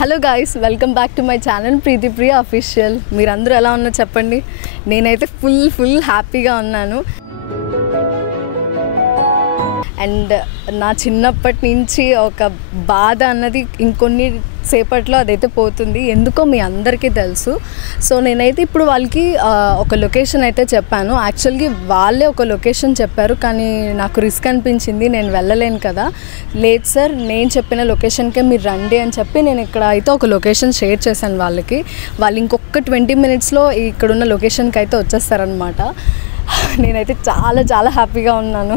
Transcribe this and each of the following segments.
Hello guys, welcome back to my channel Preethi Priya official. మీరందరూ ఎలా ఉన్నా చెప్పండి. నేనైతే ఫుల్ హ్యాపీగా ఉన్నాను. అండ్ నా చిన్నప్పటి నుంచి ఒక బాధ అన్నది ఇంకొన్ని సేపట్లో అదైతే పోతుంది. ఎందుకో మీ అందరికీ తెలుసు. సో నేనైతే ఇప్పుడు వాళ్ళకి ఒక లొకేషన్ అయితే చెప్పాను. యాక్చువల్గా వాళ్ళే ఒక లొకేషన్ చెప్పారు, కానీ నాకు రిస్క్ అనిపించింది, నేను వెళ్ళలేను కదా. లేదు సార్, నేను చెప్పిన లొకేషన్కే మీరు రండి అని చెప్పి నేను ఇక్కడ అయితే ఒక లొకేషన్ షేర్ చేశాను వాళ్ళకి. వాళ్ళు ఇంకొక 20 minutesలో ఇక్కడున్న లొకేషన్కి అయితే వచ్చేస్తారనమాట. నేనైతే చాలా హ్యాపీగా ఉన్నాను.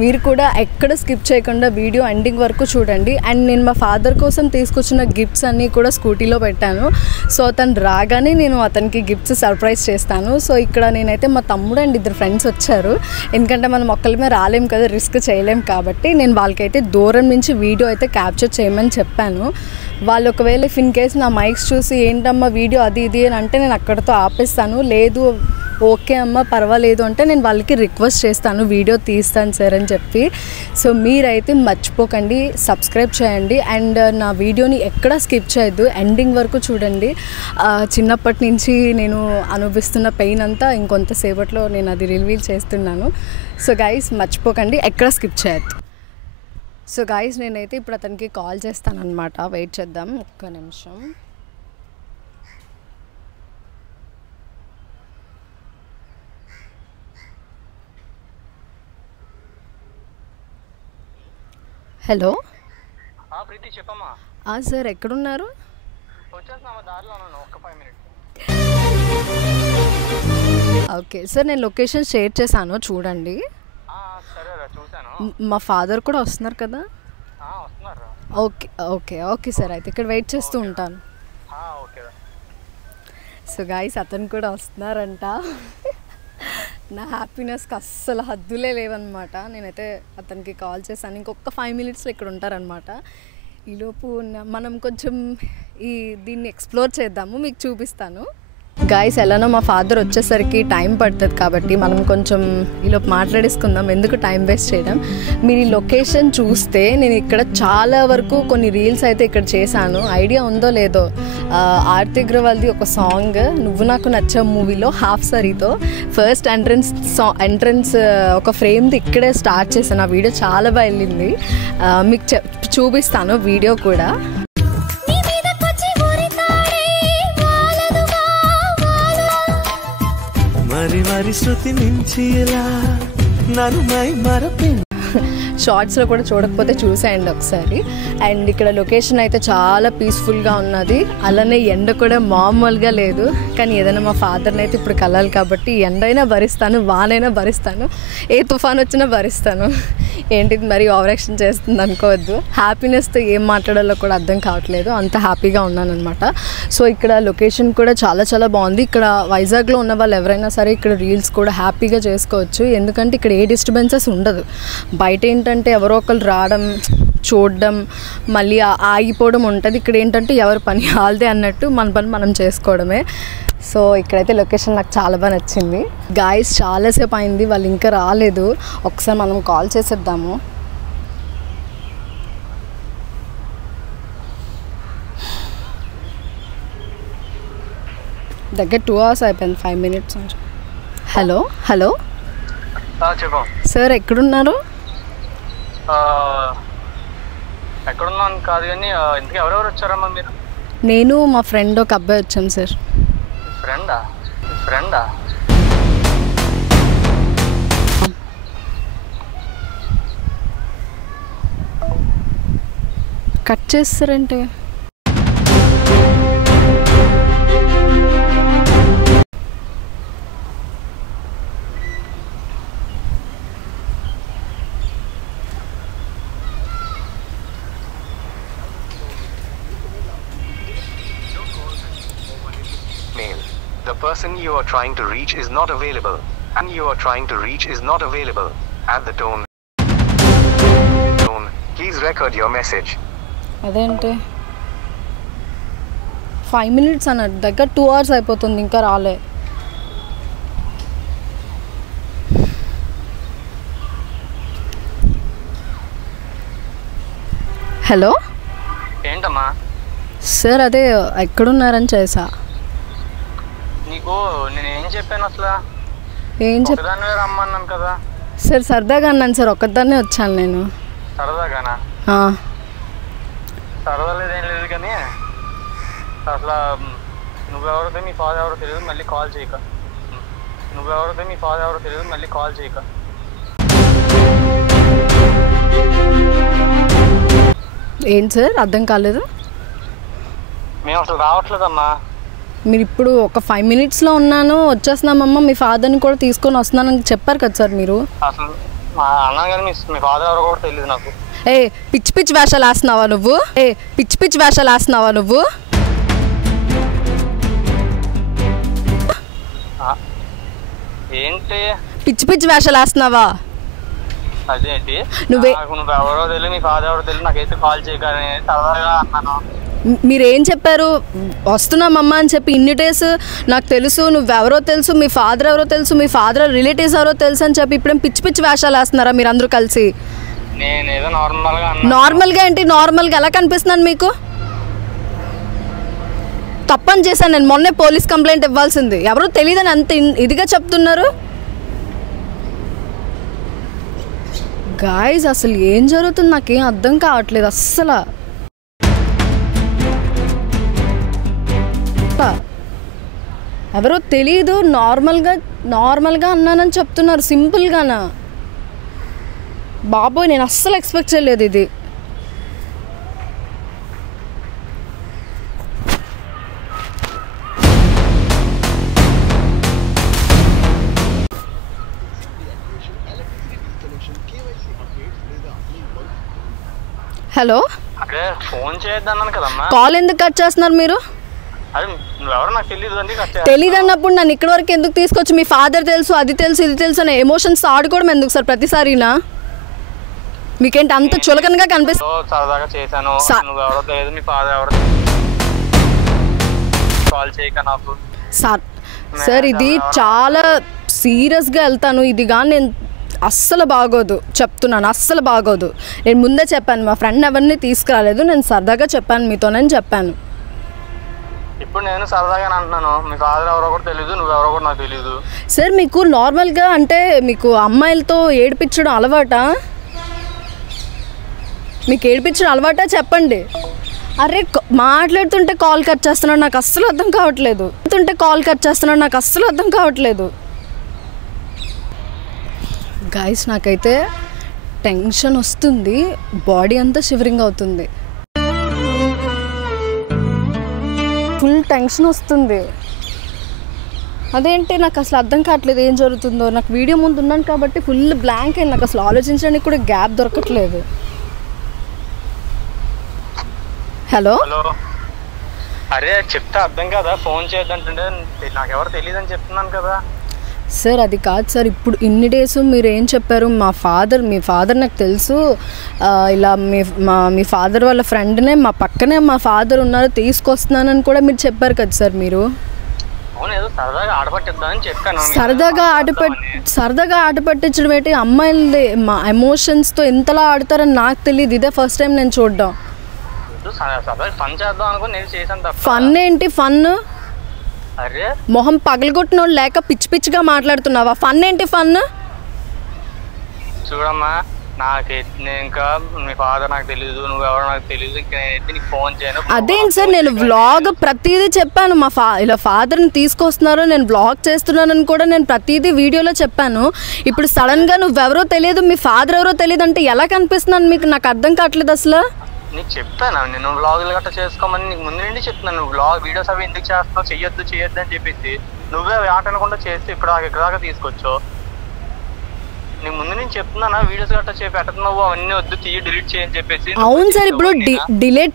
మీరు కూడా ఎక్కడ స్కిప్ చేయకుండా వీడియో ఎండింగ్ వరకు చూడండి. అండ్ నేను మా ఫాదర్ కోసం తీసుకొచ్చిన గిఫ్ట్స్ అన్నీ కూడా స్కూటీలో పెట్టాను. సో అతను రాగానే నేను అతనికి గిఫ్ట్స్ సర్ప్రైజ్ చేస్తాను. సో ఇక్కడ నేనైతే మా తమ్ముడు అండ్ 2 friends వచ్చారు. ఎందుకంటే మనం ఒక్కళ్ళమే రాలేం కదా, రిస్క్ చేయలేం కాబట్టి నేను వాళ్ళకైతే దూరం నుంచి వీడియో అయితే క్యాప్చర్ చేయమని చెప్పాను. వాళ్ళు ఒకవేళ ఇన్ కేస్ నా మైక్స్ చూసి ఏంటమ్మా వీడియో అది ఇది అని అంటే నేను అక్కడితో ఆపేస్తాను. లేదు ఓకే అమ్మ పర్వాలేదు అంటే నేను వాళ్ళకి రిక్వెస్ట్ చేస్తాను, వీడియో తీస్తాను సార్ అని చెప్పి. సో మీరైతే మర్చిపోకండి, సబ్స్క్రైబ్ చేయండి అండ్ నా వీడియోని ఎక్కడా స్కిప్ చేయొద్దు, ఎండింగ్ వరకు చూడండి. చిన్నప్పటి నుంచి నేను అనుభవిస్తున్న పెయిన్ అంతా ఇంకొంతసేపట్లో నేను అది రివీల్ చేస్తున్నాను. సో గైస్ మర్చిపోకండి, ఎక్కడ స్కిప్ చేయొద్దు. సో గైస్ నేనైతే ఇప్పుడు అతనికి కాల్ చేస్తాను అనమాట. వెయిట్ చేద్దాం ఒక్క నిమిషం. హలో ప్రీతి చెప్పమ్మా. సార్ ఎక్కడున్నారు? వచ్చేస్తున్నామా, దారిలో ఉన్నాను, ఒక్క 5 minutes. ఓకే సార్, నేను లొకేషన్ షేర్ చేశాను చూడండి. సరేరా చూశాను. మా ఫాదర్ కూడా వస్తున్నారు కదా? వస్తున్నారు. ఓకే ఓకే ఓకే సార్, అయితే ఇక్కడ వెయిట్ చేస్తూ ఉంటాను. ఓకే. సో గాయ్స్ అతను కూడా వస్తున్నారంట. నా హ్యాపీనెస్కి అస్సలు హద్దులే లేవన్నమాట. నేనైతే అతనికి కాల్ చేశాను, ఇంకొక 5 minutesలో ఇక్కడ ఉంటారనమాట. ఈలోపు మనం కొంచెం దీన్ని ఎక్స్ప్లోర్ చేద్దాము, మీకు చూపిస్తాను. గాయస్ ఎలానో మా ఫాదర్ వచ్చేసరికి టైం పడుతుంది కాబట్టి మనం కొంచెం ఈలోపు మాట్లాడేసుకుందాం, ఎందుకు టైం వేస్ట్ చేయడం. మీరు ఈ లొకేషన్ చూస్తే నేను ఇక్కడ చాలా వరకు కొన్ని రీల్స్ అయితే ఇక్కడ చేశాను. ఐడియా ఉందో లేదో, ఆర్తి అగ్రవాల్ది ఒక సాంగ్ నువ్వు నాకు నచ్చే మూవీలో హాఫ్ సారీతో ఫస్ట్ ఎంట్రన్స్ ఒక ఫ్రేమ్ది ఇక్కడే స్టార్ట్ చేశాను. ఆ వీడియో చాలా బాగా వెళ్ళింది, మీకు చూపిస్తాను వీడియో కూడా. మరి శృతి మించి ఎలా నన్ను మరపింది. షార్ట్స్లో కూడా చూడకపోతే చూసేయండి ఒకసారి. అండ్ ఇక్కడ లొకేషన్ అయితే చాలా పీస్ఫుల్గా ఉన్నది, అలానే ఎండ కూడా మామూలుగా లేదు. కానీ ఏదైనా మా ఫాదర్ని అయితే ఇప్పుడు కలాలి కాబట్టి ఎండైనా భరిస్తాను, వానైనా భరిస్తాను, ఏ తుఫాన్ వచ్చినా భరిస్తాను. ఏంటిది మరి ఓవర్ యాక్షన్ చేస్తుంది అనుకోవద్దు. హ్యాపీనెస్తో ఏం మాట్లాడాలో కూడా అర్థం కావట్లేదు, అంత హ్యాపీగా ఉన్నాను అనమాట. సో ఇక్కడ లొకేషన్ కూడా చాలా బాగుంది. ఇక్కడ వైజాగ్లో ఉన్న వాళ్ళు ఎవరైనా సరే ఇక్కడ రీల్స్ కూడా హ్యాపీగా చేసుకోవచ్చు, ఎందుకంటే ఇక్కడ ఏ డిస్టర్బెన్సెస్ ఉండదు. బయట ఏంటంటే ఎవరో ఒకరు రావడం చూడడం మళ్ళీ ఆగిపోవడం ఉంటుంది. ఇక్కడ ఏంటంటే ఎవరి పని వాళ్ళదే అన్నట్టు మన పని మనం చేసుకోవడమే. సో ఇక్కడైతే లొకేషన్ నాకు చాలా బాగా నచ్చింది. గాయస్ చాలాసేపు అయింది, వాళ్ళు ఇంకా రాలేదు. ఒకసారి మనం కాల్ చేసేద్దాము. దగ్గర 2 hours అయిపోయింది, 5 minutes. హలో చెప్పు సార్ ఎక్కడున్నారు? ఎక్కడున్నాను కాదు కానీ ఇంతకీ ఎవరెవరు వచ్చారమ్మా మీరు? నేను మా ఫ్రెండ్ ఒక అబ్బాయి వచ్చాం సార్. ఫ్రెండా? కట్ చేస్తారంటే The person you are trying to reach is not available, and you are trying to reach is not available. At the tone, please record your message. అదేంటి 5 minutes అన్నట్టు, దగ్గర 2 hours అయిపోతుంది, ఇంకా రాలే. హలో ఏంటమ్మా? Sir అదే ఎక్కడున్నారని చేసా. నీకు నేను ఏం చెప్పాను అసలు? ఏం ఒకదానివే రమ్మన్నాను కదా సార్? సరదాగా అన్నాను సార్, ఒక్కదాన్నే వచ్చాను నేను. సరదాగానా? సరదా లేదేం లేదు కానీ అసలు నువ్వెవరితో మీ ఫాదర్ ఎవరో తెలియదు, మళ్ళీ కాల్ చేయక. నువ్వెవరితో మీ ఫాదర్ ఎవరో తెలియదు, మళ్ళీ కాల్ చేయక. ఏంటి సార్ అర్థం కాలేదు? మేము అసలు రావట్లేదమ్మా. మీరు ఇప్పుడు ఒక 5 minutesలో ఉన్నాను వచ్చేస్తున్నామమ్మా, మీ ఫాదర్ని కూడా తీసుకొని వస్తున్నానని చెప్పారు కదా సార్ మీరు. అసలు మా అన్న కానీ మీ ఫాదర్ ఎవరో కూడా తెలియదు నాకు. పిచ్చి పిచ్చి వేషాలు వేస్తున్నావా నువ్వు? పిచ్చి పిచ్చి వేషాలు వేస్తున్నావా నువ్వు? ఏంటి పిచ్చి పిచ్చి వేషాలు వేస్తున్నావా? అదేంటి నువ్వెవరో తెలియదు, మీ ఫాదర్ ఎవరో తెలియదు, నాకైతే కాల్ చేయగానే సరదాగా అన్నాను. మీరేం చెప్పారు? వస్తున్నామమ్మా అని చెప్పి ఇన్ని డేస్ నాకు తెలుసు, నువ్వెవరో తెలుసు, మీ ఫాదర్ ఎవరో తెలుసు, మీ ఫాదర్ రిలేటివ్స్ ఎవరో తెలుసు అని చెప్పి ఇప్పుడేం పిచ్చి పిచ్చి వేషాలు వేస్తున్నారా మీరు అందరూ కలిసి? నేనేదో నార్మల్గా ఏంటి? నార్మల్గా ఎలా కనిపిస్తున్నాను మీకు? తప్పని చేశాను నేను, మొన్నే పోలీస్ కంప్లైంట్ ఇవ్వాల్సింది. ఎవరో తెలియదని అంత ఇదిగా చెప్తున్నారు. గాయ్స్ అసలు ఏం జరుగుతుంది నాకేం అర్థం కావట్లేదు అస్సలు. ఎవరో తెలీదు, నార్మల్గా అన్నానని చెప్తున్నారు సింపుల్గానా. బాబోయ్ నేను అస్సలు ఎక్స్పెక్ట్ చేయలేదు ఇది. హలో, ఫోన్ చేద్దాను కదమ్మా. కాల్ ఎందుకు కట్ చేస్తున్నారు మీరు? అదే నువ్వెవరో నాకు తెలీదు అన్నప్పుడు నన్ను ఇక్కడి వరకు ఎందుకు తీసుకొచ్చి మీ ఫాదర్ తెలుసు, అది తెలుసు, ఇది తెలుసు అనే ఎమోషన్స్ ఆడుకోవడం ఎందుకు సార్ ప్రతిసారినా? మీకేంటి అంత చులకనగా కనిపిస్తుంది? సరదాగా చేశాను. నువ్వెవరో తెలియదు, మీ ఫాదర్ ఎవరో కాల్ చేయక నాకు. సార్ ఇది చాలా సీరియస్గా వెళ్తాను, ఇది కానీ నేను అస్సలు బాగోదు చెప్తున్నాను, అస్సలు బాగోదు. నేను ముందే చెప్పాను మా ఫ్రెండ్ ఎవరిని తీసుకురాలేదు, నేను సరదాగా చెప్పాను మీతోనని చెప్పాను. ఇప్పుడు నేను సరదాగా అంటున్నాను, మీ ఫాదర్ ఎవరో కూడా తెలియదు, నువ్వెవరో కూడా నాకు తెలియదు. సార్ మీకు నార్మల్గా అంటే మీకు అమ్మాయిలతో ఏడిపించడం అలవాటా? మీకు ఏడిపించడం అలవాటా చెప్పండి. అరే మాట్లాడుతుంటే కాల్ కట్ చేస్తున్నాడు, నాకు అస్సలు అర్థం కావట్లేదు. గైస్ నాకైతే టెన్షన్ వస్తుంది, బాడీ అంతా షివరింగ్ అవుతుంది, ఫుల్ టెన్షన్ వస్తుంది. అదేంటి నాకు అసలు అర్థం కావట్లేదు ఏం జరుగుతుందో. నాకు వీడియో ముందు ఉన్నాను కాబట్టి ఫుల్ బ్లాంక్ అయింది, నాకు అసలు ఆలోచించడానికి కూడా గ్యాప్ దొరకట్లేదు. హలో, అరే చెప్తే అర్థం కదా, ఫోన్ చేయొద్దంటుంటే నాకెవరు తెలియదు అని చెప్తున్నాను కదా సార్. అది కాదు సార్, ఇప్పుడు ఇన్ని డేస్ మీరు ఏం చెప్పారు? మీ ఫాదర్ నాకు తెలుసు, ఇలా మీ ఫాదర్ వాళ్ళ ఫ్రెండ్నే మా పక్కనే మా ఫాదర్ ఉన్నారు, తీసుకొస్తున్నానని కూడా మీరు చెప్పారు కదా సార్ మీరు. సరదాగా ఆట పట్టించడం ఏంటి? అమ్మాయిలది మా ఎమోషన్స్తో ఎంతలా ఆడతారని నాకు తెలియదు, ఇదే ఫస్ట్ టైం నేను చూడడం. ఫన్ ఏంటి? ఫన్ మొహం పగలగొట్టినోడు లేక పిచ్చి పిచ్చిగా మాట్లాడుతున్నావా? ఫన్ ఏంటి? ఫన్ చూడమ్మా, ఇంకా మీ ఫాదర్ నాకు తెలియదు, నువ్వెవరో నాకు తెలియదు, ఇంకా నేనైతే నీకు ఫోన్ చేయను. అదేంటి సార్, నేను వ్లాగ్ ప్రతిదీ చెప్పాను, ఇలా ఫాదర్ని తీసుకొస్తున్నారు, నేను వ్లాగ్ చేస్తున్నానని కూడా నేను ప్రతిదీ వీడియోలో చెప్పాను. ఇప్పుడు సడన్గా నువ్వెవరో తెలియదు, మీ ఫాదర్ ఎవరో తెలియదు అంటే ఎలా కనిపిస్తున్నాను మీకు? నాకు అర్థం కావట్లేదు అసలు. నీకు చెప్పాను నేను వ్లాగులు గట్రా చేసుకోమని, నీకు ముందు నుండి చెప్తున్నాను. నువ్వు వ్లాగ్ వీడియోస్ అవి ఎందుకు చేస్తున్నావు, చెయ్యొద్దు అని చెప్పేసి నువ్వే ఆట అనకుండా చేస్తే ఇక్కడ దాకా తీసుకొచ్చావు. నీకు ముందు నుంచి చెప్తున్నానా, వీడియోస్ గట్రా పెట్టతున్నావు, అవన్నీ వద్దు, డిలీట్ చేయని చెప్పేసి. అవును సార్, ఇప్పుడు డిలీట్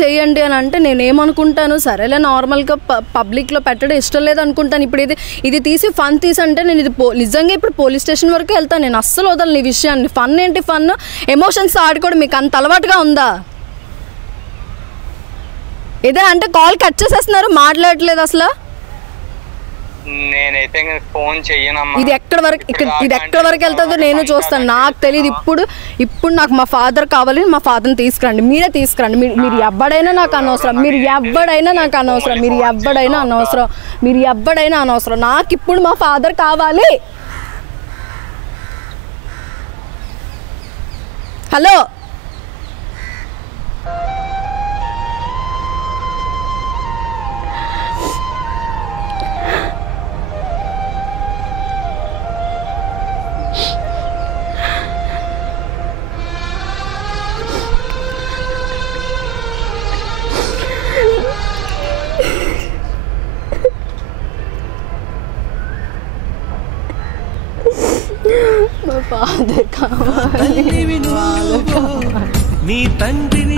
చేయండి అని అంటే నేనేమనుకుంటాను, సరేలే నార్మల్గా పబ్లిక్లో పెట్టడం ఇష్టం లేదు అనుకుంటాను. ఇప్పుడు ఇది తీసి ఫన్ తీసి అంటే నేను ఇది నిజంగా ఇప్పుడు పోలీస్ స్టేషన్ వరకు వెళ్తాను, నేను అస్సలు వదలను ఈ విషయాన్ని. ఫన్ ఏంటి? ఫన్ ఎమోషన్స్ ఆడుకోవడం మీకు అంత అలవాటుగా ఉందా? ఏదైనా అంటే కాల్ కట్ చేసేస్తున్నారు, మాట్లాడట్లేదు అసలు. నేనైతే ఫోన్ చెయ్యనమ్మా. ఇది ఎక్కడి వరకు వెళ్తుందో నేను చూస్తాను, నాకు తెలియదు. ఇప్పుడు నాకు మా ఫాదర్ కావాలి, మా ఫాదర్ని తీసుకురండి, మీరే తీసుకురండి. మీరు ఎవ్వడైనా నాకు అనవసరం, మీరు ఎవ్వడైనా అనవసరం. నాకు ఇప్పుడు మా ఫాదర్ కావాలి. హలో మా ఫాదర్ కావాలి, నీ తండ్రిని